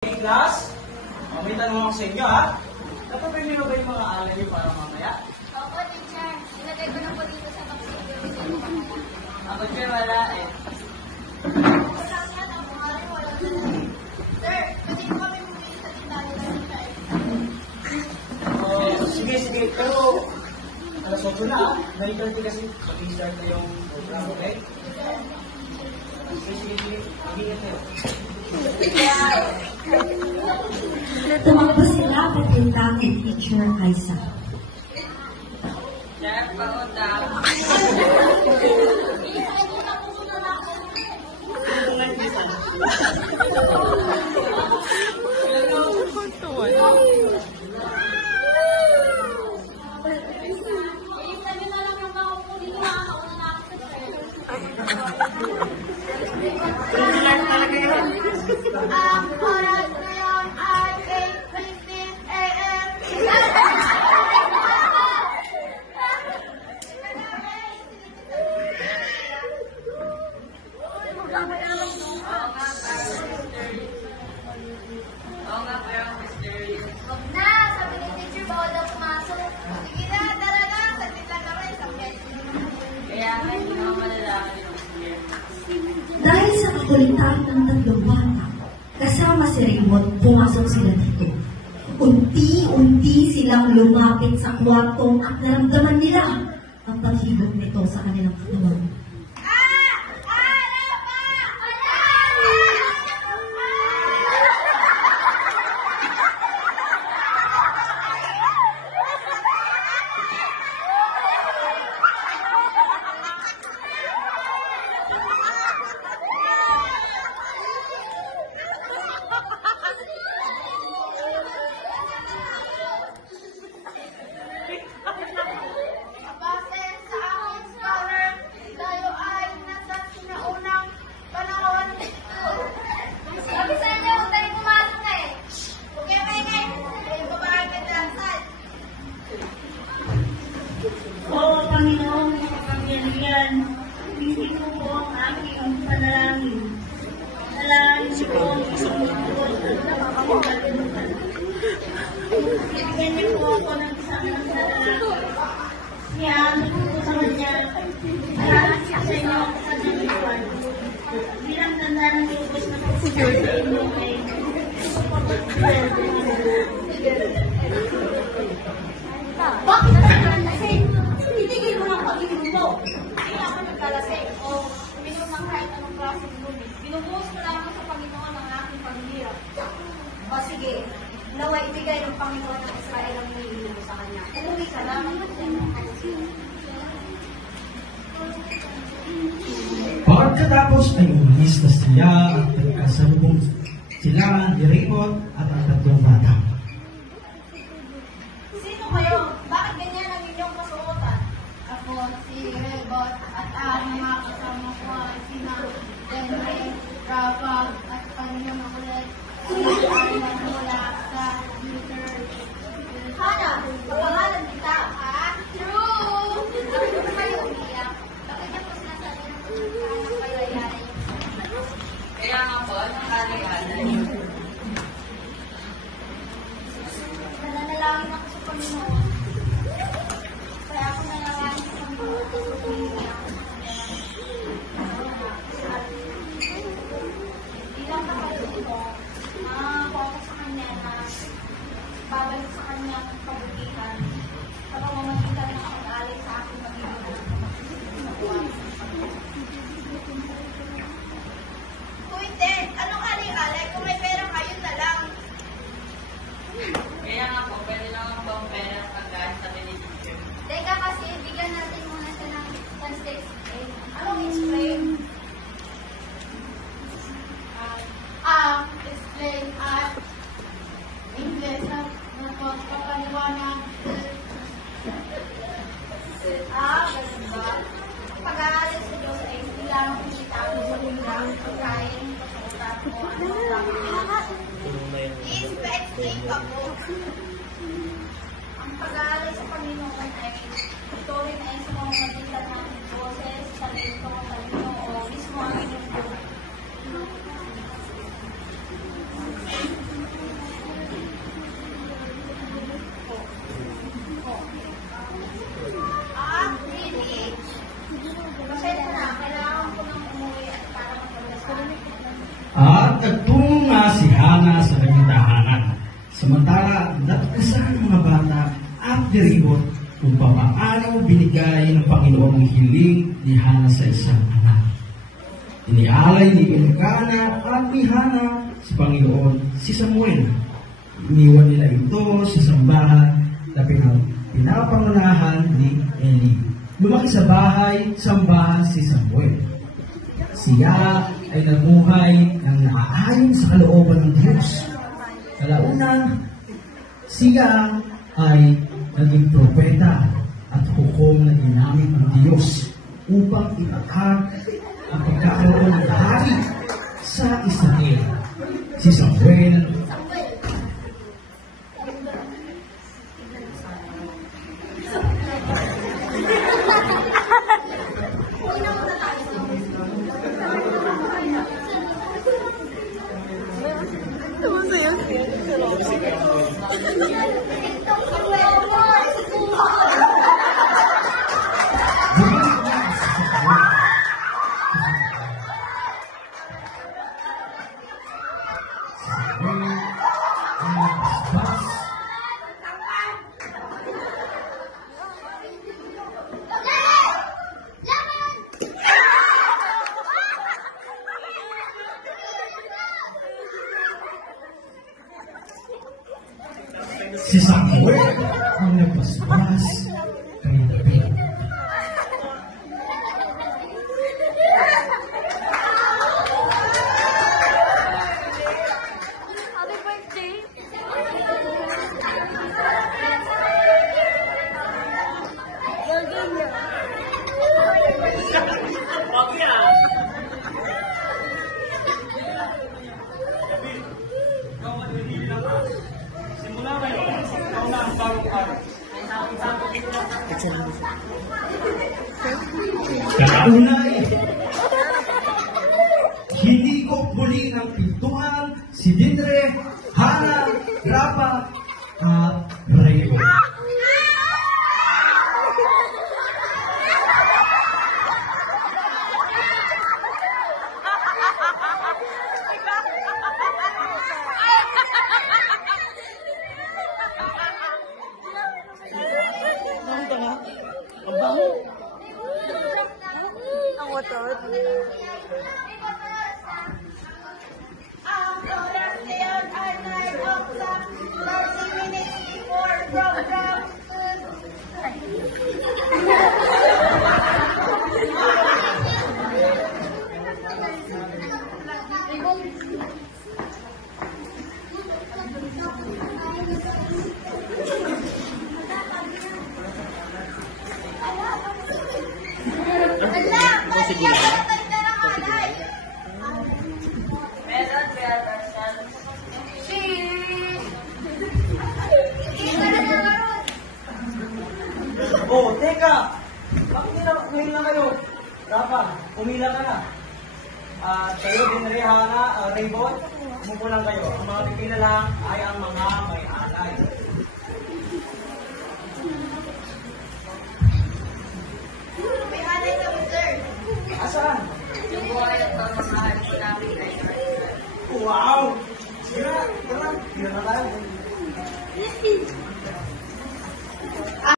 Class, may tanong ako sa inyo ha. Napapili mo ba yung mga alay niyo para mamaya? Opo, teacher. Ilagay ko na po dito sa box. Ako dyan wala eh. Sir, pwede ko kami bumili sa tindahan ng teacher. Sige. Pero, alas 8 na ha. 9:30 kasi mag-start na yung program, okay? Sige. Mag-ingat kayo. Tumakbo sila papunta kay Teacher Aiza. Chef, pautang. Ang oras ngayon ay 8:15 a.m. Huwag na, sabi ni teacher, bawal daw pumasok. Sige na, tara na, saglit lang kami, isang beses. Kaya nga, hindi naman malalaki yung Dahil sa kakulitan ng tatlong bata, kasama si Raymond, pumasok sila dito. Unti-unti silang lumapit sa kwarto at naramdaman nila ang paghilot nito sa kanilang katawan. Base sa aking scholar, tayo ay nasa sinaunang panahon. Sabi sa inyo, huwag tayo pumasok eh. Huwag kayo maingay. Kayo babae ka dansan. Oo, Panginoong makapangyarihan, hindi ko po ang aking panalangin. Panalangin siya po ang isang lingkod at nakakalimutan. Bigyan niyo po ako ng isang panalangin. Iyaano ko sa kanya, ayahan siya sa inyo ang kasanaliwan. Bilang tanda ng lubos na pagsigaw sa inyo ay Bakit ka nagkalasing? Tinigil mo ng pag-inom mo. Hindi ako nagkalasing o uminom ng kahit anong klaseng lumi. Binubuhos ko lamang sa Panginoon ang aking paghihirap. O sige, naway ibigay ng Panginoon ng Israel ang nililin mo sa kanya. Umuwi ka lamang ng Pagkatapos ay umalis na sila at nagkasalubong sila ni Raymond at ang tatlong bata. Sino kayo? Bakit ganyan ang inyong kasuotan? Ako si Rebot at ang mga kasama ko ay sina Henry, Rafa at kanyang makulit. Sila ay nagmula sa Twitter. Hana, kapangalan kita, ha? True! Bakit ba kayo umiyak? Bakit niya po sinasabi ng pagkakayayanin? Kaya nga po, nakalayanan. Nananalangin ako sa Panginoon. Kaya ako nanalangin sa Panginoon. Bilang kapatid ko, nangako ako sa kanya na babalik sa kanya ang kabutihan sa pamamagitan ng pag-alay sa aking pagiging Uy, Ted, anong alay-alay? Kung may pera kayo na lang. Kaya nga po, pwede naman po ang pera pagkain sa teacher. Teka kasi, bigyan natin muna siya ng chance to explain. Anong explain? Explain at English na napapaliwanag. Ganun ba? Pag-aalis sa Diyos ay hindi lang kumita ako sa ulang pagkain, pagkakutan mo, ano lang. Please, pa-explain pa po. Ang pag-aalis sa Panginoon ay ito rin ay sa pamamagitan ng boses, talento, talino, o mismo ang inyong Samantala, natuklasan ng mga bata at ni Ribot kung paano binigay ng Panginoon ang hiling ni Hana sa isang anak. Inialay ni Elkana at ni Hana sa Panginoon si Samuel. Iniwan nila ito sa sambahan na pinapangunahan ni Eli. Lumaki sa sambahan si Samuel. Siya ay nabuhay ng naaayon sa kalooban ng Diyos. Kalaunan, siya ay naging propeta at hukom na ginamit ng Diyos upang ipagkag ang pagkakaroon ng hari sa Israel. Si Samuel Si Samuel ang nagpaspas kay David. Happy birthday! Kalaunay, hindi ko muli ng pintuan si Dindre, Hana, Grapa, at Rayo. Ang oración ay nag-uksap 30 minutes before program. Oh, teka! Bakit nila kayo? Rafa, umila ka na. At kayo din rin, Hana, Raybon, umupo lang kayo. Ang mga pipila lang ay ang mga may alay. May alay kami, sir. Asaan? Yung buhay at pamamahal ko namin ay Wow! Sige na, tara. Tira na tayo.